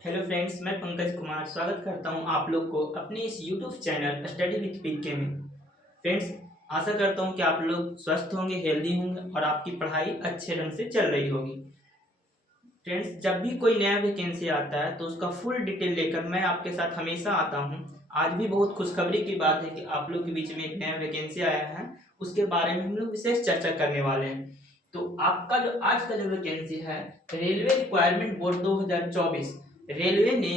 Hello friends, मैं पंकज कुमार स्वागत करता हूं आप लोग को अपने इस यूट्यूब चैनल स्टडी विथ पीके में। फ्रेंड्स, आशा करता हूं कि आप लोग स्वस्थ होंगे, हेल्दी होंगे और आपकी पढ़ाई अच्छे ढंग से चल रही होगी। फ्रेंड्स, जब भी कोई नया वैकेंसी आता है तो उसका फुल डिटेल लेकर मैं आपके साथ हमेशा आता हूं। आज भी बहुत खुशखबरी की बात है कि आप लोग के बीच में एक नया वैकेंसी आया है, उसके बारे में हम लोग विशेष चर्चा करने वाले हैं। तो आपका जो आज का जो वैकेंसी है, रेलवे रिक्वायरमेंट बोर्ड 2024, रेलवे ने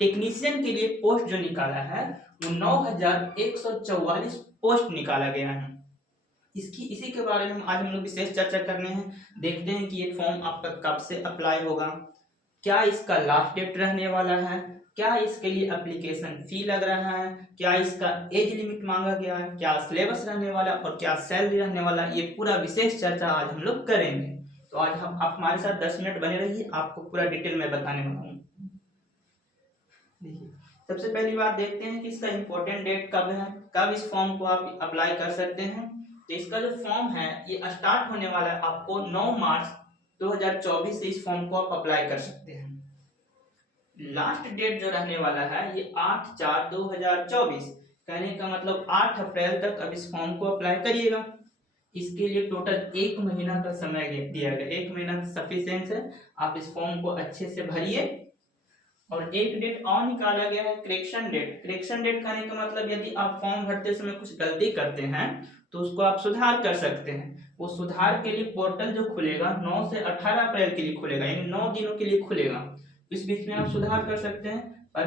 टेक्नीशियन के लिए पोस्ट जो निकाला है वो 9144 पोस्ट निकाला गया है। इसकी इसी के बारे में आज हम लोग विशेष चर्चा करने हैं। देखते हैं कि ये फॉर्म आपका कब से अप्लाई होगा, क्या इसका लास्ट डेट रहने वाला है, क्या इसके लिए एप्लीकेशन फी लग रहा है, क्या इसका एज लिमिट मांगा गया है, क्या सिलेबस रहने वाला है और क्या सैलरी रहने वाला है। ये पूरा विशेष चर्चा आज हम लोग करेंगे। तो आज हम आप हमारे साथ 10 मिनट बने रहिए, आपको पूरा डिटेल में बताने वाला हूँ। देखिए, सबसे पहली बात देखते हैं कि इसका इम्पोर्टेंट डेट कब है, कब इस फॉर्म को आप अप्लाई कर सकते हैं। तो इसका जो फॉर्म है ये स्टार्ट होने वाला है आपको 9 मार्च 2024 से इस फॉर्म को आप अप्लाई कर सकते हैं। लास्ट डेट जो रहने वाला है ये 8/4/2024, कहने का मतलब 8 अप्रैल तक अब इस फॉर्म को अप्लाई करिएगा। इसके लिए टोटल 1 महीना का समय दिया गया, 1 महीना सफिशिएंट है। आप इस फॉर्म को अच्छे से भरिए। और एक डेट और निकाला गया है, करेक्शन डेट। करेक्शन डेट कहने का मतलब यदि आप फॉर्म भरते समय कुछ गलती करते हैं तो उसको आप सुधार कर सकते हैं। वो सुधार के लिए पोर्टल जो खुलेगा 9 से 18 अप्रैल के लिए खुलेगा, यानी 9 दिनों के लिए खुलेगा। इस बीच में आप सुधार कर सकते हैं। पर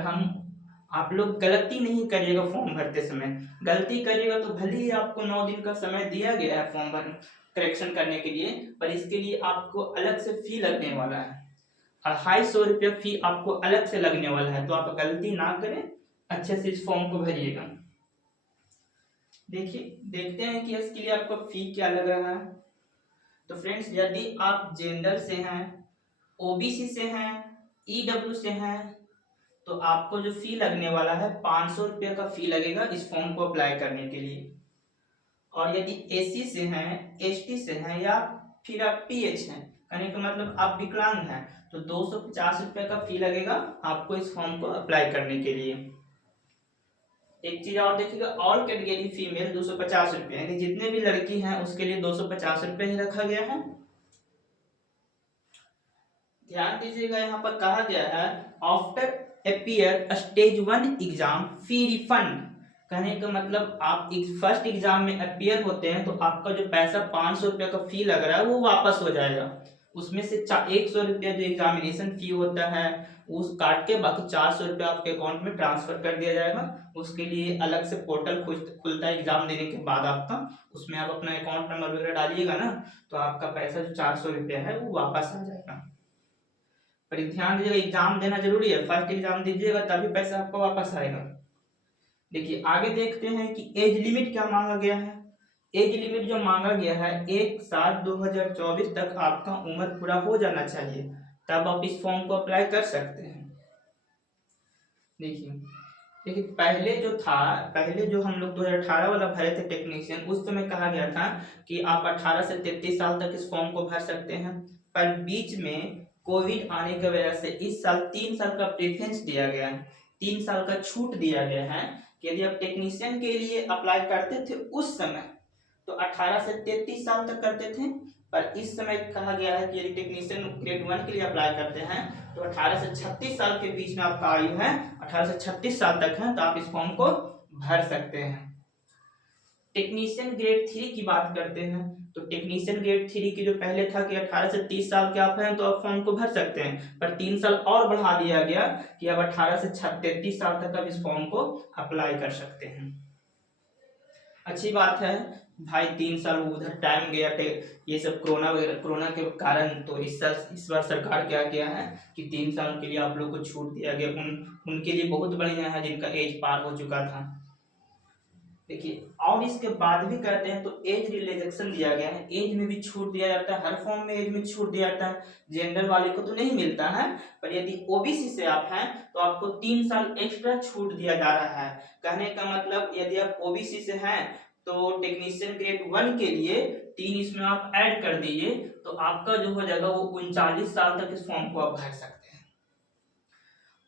आप लोग गलती नहीं करिएगा फॉर्म भरते समय। गलती करिएगा तो भले ही आपको 9 दिन का समय दिया गया है फॉर्म भर करेक्शन करने के लिए, पर इसके लिए आपको अलग से फी लगने वाला है। 250 रुपया फी आपको अलग से लगने वाला है। तो आप गलती ना करें, अच्छे से इस फॉर्म को भरिएगा। देखिए, देखते हैं कि इसके लिए आपको फी क्या लग रहा है। तो फ्रेंड्स, यदि आप जेंडर से हैं, ओबीसी से हैं, ईडब्ल्यू से हैं, तो आपको जो फी लगने वाला है 500 रुपया का फी लगेगा इस फॉर्म को अप्लाई करने के लिए। और यदि एसी से हैं, एसटी से हैं या फिर आप पीएच हैं, कहने का मतलब आप विकलांग हैं, तो 250 रुपये का फी लगेगा आपको इस फॉर्म को अप्लाई करने के लिए। एक चीज और देखिएगा, ऑल कैटेगरी फीमेल 250 रुपये, यानी जितने भी लड़की हैं उसके लिए 250 रुपये ही रखा गया है। ध्यान दीजिएगा, यहाँ पर कहा गया है आफ्टर अपियर स्टेज 1 एग्जाम फी रिफंड। कहने का मतलब आप फर्स्ट एग्जाम में अपियर होते हैं तो आपका जो पैसा 500 रुपया का फी लग रहा है वो वापस हो जाएगा। उसमें से 100 रुपया जो एग्जामिनेशन फी होता है उस काट के बाकी 400 रुपया आपके अकाउंट में ट्रांसफर कर दिया जाएगा। उसके लिए अलग से पोर्टल खुलता है एग्जाम देने के बाद आपका, उसमें आप अपना अकाउंट नंबर वगैरह डालिएगा ना, तो आपका पैसा जो 400 रुपया है वो वापस आ जाएगा। पर ध्यान दीजिएगा, एग्जाम देना जरूरी है, फर्स्ट एग्जाम दीजिएगा तभी पैसा आपको वापस आएगा। देखिए, आगे देखते हैं कि एज लिमिट क्या मांगा गया है। एज लिमिट जो मांगा गया है 1/7/2024 तक आपका उम्र पूरा हो जाना चाहिए, तब आप इस फॉर्म को अप्लाई कर सकते हैं। देखिए देखिए, पहले जो हम लोग 2018 वाला भरे थे टेक्नीशियन, उस समय कहा गया था कि आप 18 से 33 साल तक इस फॉर्म को भर सकते हैं। पर बीच में कोविड आने की वजह से इस साल 3 साल का प्रेफरेंस दिया गया है, 3 साल का छूट दिया गया है कि यदि आप टेक्नीशियन के लिए अप्लाई करते थे उस समय तो 18 से 33 साल तक करते थे। पर इस समय कहा गया है कि यदि टेक्नीशियन ग्रेड 1 के लिए अप्लाई करते हैं तो 18 से 36 साल के बीच में आपका आयु है, 18 से 36 साल तक है, तो आप इस फॉर्म को भर सकते हैं। टेक्नीशियन ग्रेड 3 की बात करते हैं तो टेक्नीशियन ग्रेड 3 की जो पहले था कि 18 से 30 साल के आप हैं तो आप फॉर्म को भर सकते हैं, पर 3 साल और बढ़ा दिया गया कि अब 18 से 33 साल तक आप इस फॉर्म को अप्लाई कर सकते हैं। अच्छी बात है भाई, 3 साल उधर टाइम गया थे, ये सब कोरोना वगैरह, कोरोना के कारण। तो इस बार सरकार क्या किया है कि 3 साल के लिए आप लोग को छूट दिया गया। उनके लिए बहुत बढ़िया है जिनका एज पार हो चुका था। देखिए, और इसके बाद भी करते हैं तो एज रिलैक्सेशन दिया गया है, एज में भी छूट दिया जाता है, हर फॉर्म में एज में छूट दिया जाता है। जेंडर वाले को तो नहीं मिलता है, पर यदि ओबीसी से आप हैं तो आपको 3 साल एक्स्ट्रा छूट दिया जा रहा है। कहने का मतलब यदि आप ओबीसी से हैं तो टेक्नीशियन ग्रेड 1 के लिए 3 इसमें आप ऐड कर दीजिए, तो आपका जो हो जाएगा वो 39 साल तक इस फॉर्म को आप भर सकते हैं।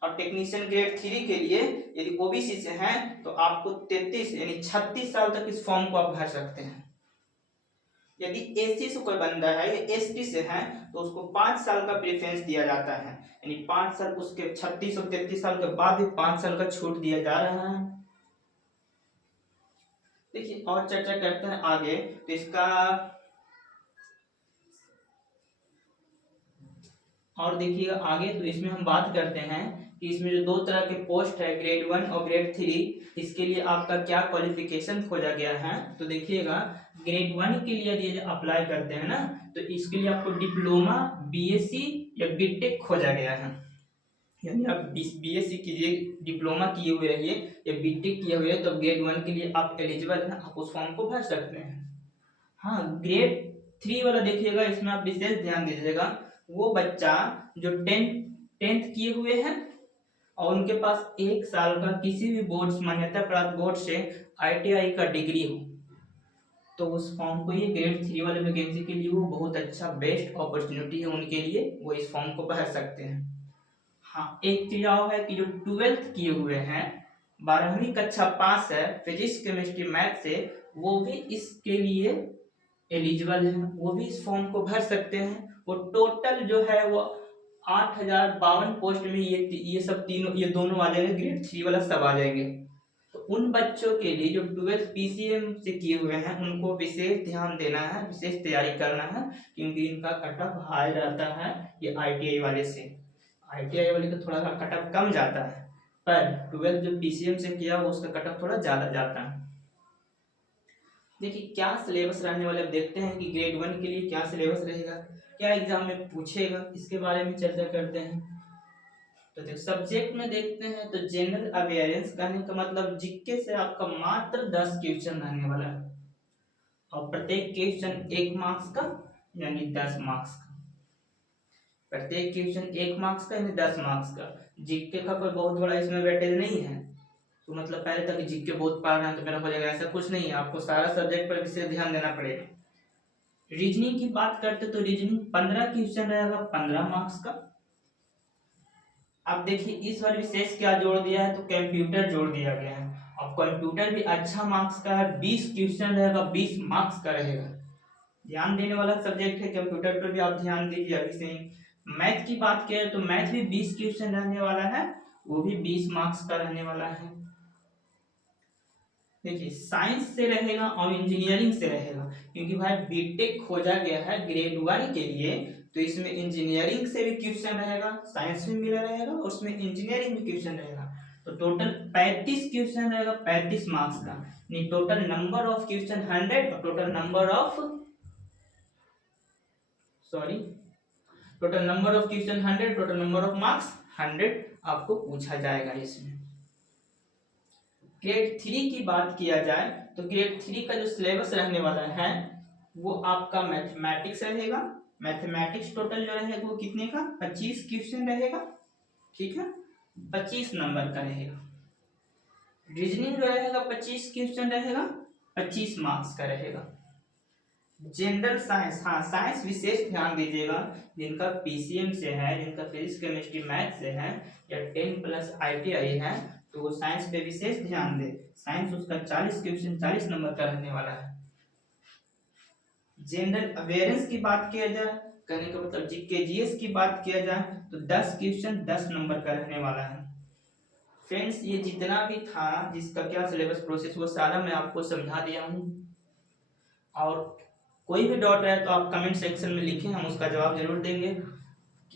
और टेक्नीशियन ग्रेड 3 के लिए यदि ओबीसी से हैं तो आपको 33 यानी 36 साल तक इस फॉर्म को आप भर सकते हैं। यदि एससी से कोई बंदा है या एसटी से है तो उसको 5 साल का प्रेफरेंस दिया जाता है, यानी 5 साल, उसके 36 और 33 साल के बाद भी 5 साल का छूट दिया जा रहा है। देखिए और चर्चा करते हैं आगे। तो इसका और देखिए आगे, तो इसमें हम बात करते हैं कि इसमें जो 2 तरह के पोस्ट है, ग्रेड 1 और ग्रेड 3, इसके लिए आपका क्या क्वालिफिकेशन खोजा गया है। तो देखिएगा ग्रेड 1 के लिए यदि अप्लाई करते हैं ना तो इसके लिए आपको डिप्लोमा, बीएससी या बीटेक खोजा गया है। यानी आप बीएससी कीजिए, डिप्लोमा किए हुए रहिए या बीटेक किए हुए, तो ग्रेड 1 के लिए आप एलिजिबल हैं, आप उस फॉर्म को भर सकते हैं। हाँ, ग्रेड 3 वाला देखिएगा, इसमें आप विशेष ध्यान दीजिएगा, वो बच्चा जो टेंथ किए हुए हैं और उनके पास 1 साल का किसी भी बोर्ड, मान्यता प्राप्त बोर्ड से आईटीआई का डिग्री हो, तो उस फॉर्म को, ये ग्रेड 3 वाले वैकेंसी के लिए वो बहुत अच्छा बेस्ट अपॉर्चुनिटी है उनके लिए, वो इस फॉर्म को भर सकते हैं। हाँ, एक चीज और है कि जो 12th किए हुए हैं, 12वीं कक्षा पास है फिजिक्स केमिस्ट्री मैथ से, वो भी इसके लिए एलिजिबल है, वो भी इस फॉर्म को भर सकते हैं। वो टोटल जो है वो 8052 पोस्ट में ये सब तीनों, ये दोनों आ जाएंगे, ग्रेड 3 वाला सब आ जाएंगे। तो उन बच्चों के लिए जो 12th पीसीएम से किए हुए हैं उनको विशेष ध्यान देना है, विशेष तैयारी करना है, क्योंकि इनका कट ऑफ हाई रहता है ये आईटीआई वाले से। आईटीआई वाले का थोड़ा सा कट ऑफ कम जाता है, पर 12th जो पीसीएम से किया वो उसका कट ऑफ थोड़ा ज्यादा जाता है। देखिए क्या सिलेबस रहने वाले, अब देखते हैं कि ग्रेड 1 के लिए क्या सिलेबस रहेगा, क्या एग्जाम में पूछेगा, इसके बारे में चर्चा करते हैं। तो देखो सब्जेक्ट में देखते हैं, तो जनरल अवेयरेंस कहने का मतलब जीके से आपका मात्र 10 क्वेश्चन रहने वाला है और प्रत्येक क्वेश्चन 1 मार्क्स का, यानी 10 मार्क्स का। प्रत्येक क्वेश्चन 1 मार्क्स का यानी 10 मार्क्स का। जीके का कोई बहुत बड़ा इसमें वेटेज नहीं है, तो मतलब पहले तक जीके बहुत पढ़ रहे हैं तो मेरा हो जाएगा, ऐसा कुछ नहीं है, आपको सारा सब्जेक्ट पर विशेष ध्यान देना पड़ेगा। रीजनिंग की बात करते तो रीजनिंग 15 क्वेश्चन रहेगा, 15 मार्क्स का। अब देखिए इस बार विशेष क्या जोड़ दिया है, तो कंप्यूटर जोड़ दिया गया है। अब कंप्यूटर भी अच्छा मार्क्स का है, 20 क्वेश्चन रहेगा, 20 मार्क्स का रहेगा। ध्यान देने वाला सब्जेक्ट है, कंप्यूटर पर भी आप ध्यान दीजिए अभी से। मैथ की बात करें तो मैथ भी 20 क्वेश्चन रहने वाला है, वो भी 20 मार्क्स का रहने वाला है। देखिए साइंस से रहेगा और इंजीनियरिंग से रहेगा, क्योंकि भाई बीटेक खोजा गया है ग्रेड 1 के लिए, तो इसमें इंजीनियरिंग से भी क्वेश्चन रहेगा, साइंस में मिला रहेगा और उसमें इंजीनियरिंग में क्वेश्चन रहेगा। तो टोटल 35 क्वेश्चन रहेगा, 35 मार्क्स का, यानी टोटल नंबर ऑफ क्वेश्चन 100 और total number of question 100, total number of marks 100 आपको पूछा जाएगा इसमें। ग्रेड 3 की बात किया जाए तो ग्रेड 3 का जो सिलेबस रहने वाला है वो आपका मैथमेटिक्स रहेगा। मैथमेटिक्स टोटल जो रहेगा वो कितने का, 25 क्वेश्चन रहेगा, ठीक है, 25 नंबर का रहेगा। रीजनिंग जो रहेगा 25 क्वेश्चन रहेगा, 25 मार्क्स का रहेगा। जनरल साइंस, हाँ साइंस विशेष ध्यान दीजिएगा, जिनका पीसीएम से है, जिनका फिजिक्स केमिस्ट्री मैथ से है या 10+ आईटीआई है, तो वो साइंस पे विशेष ध्यान दे। साइंस उसका 40 क्वेश्चन 40 नंबर का रहने वाला है। जनरल अवेयरेंस की बात किया जाए, कहने का मतलब जीके जीएस की बात किया जाए तो 10 क्वेश्चन 10 नंबर का रहने वाला है। फ्रेंड्स ये जितना भी था जिसका क्या सिलेबस प्रोसेस वो सारा मैं आपको समझा दिया हूँ, और कोई भी डाउट है तो आप कमेंट सेक्शन में लिखें, हम उसका जवाब जरूर देंगे।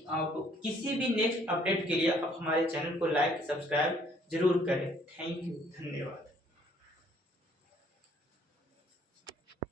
आप किसी भी नेक्स्ट अपडेट के लिए आप हमारे चैनल को लाइक सब्सक्राइब जरूर करें। थैंक यू, धन्यवाद।